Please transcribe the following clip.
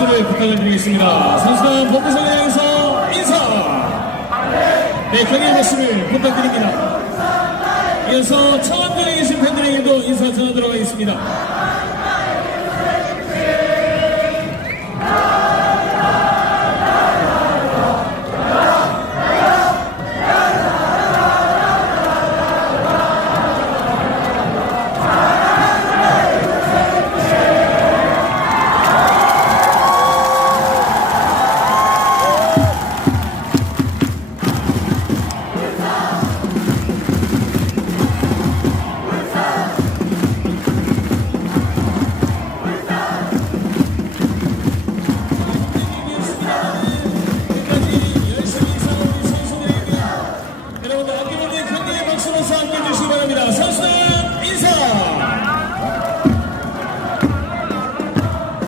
박수를 부탁을 드리겠습니다. 선수단 본부석을 향해서 인사! 네, 경의 말씀을 부탁드립니다. 이어서 경에 계신 팬들에게도 인사 전하도록 하겠습니다. 박수 함께 주시기 바랍니다.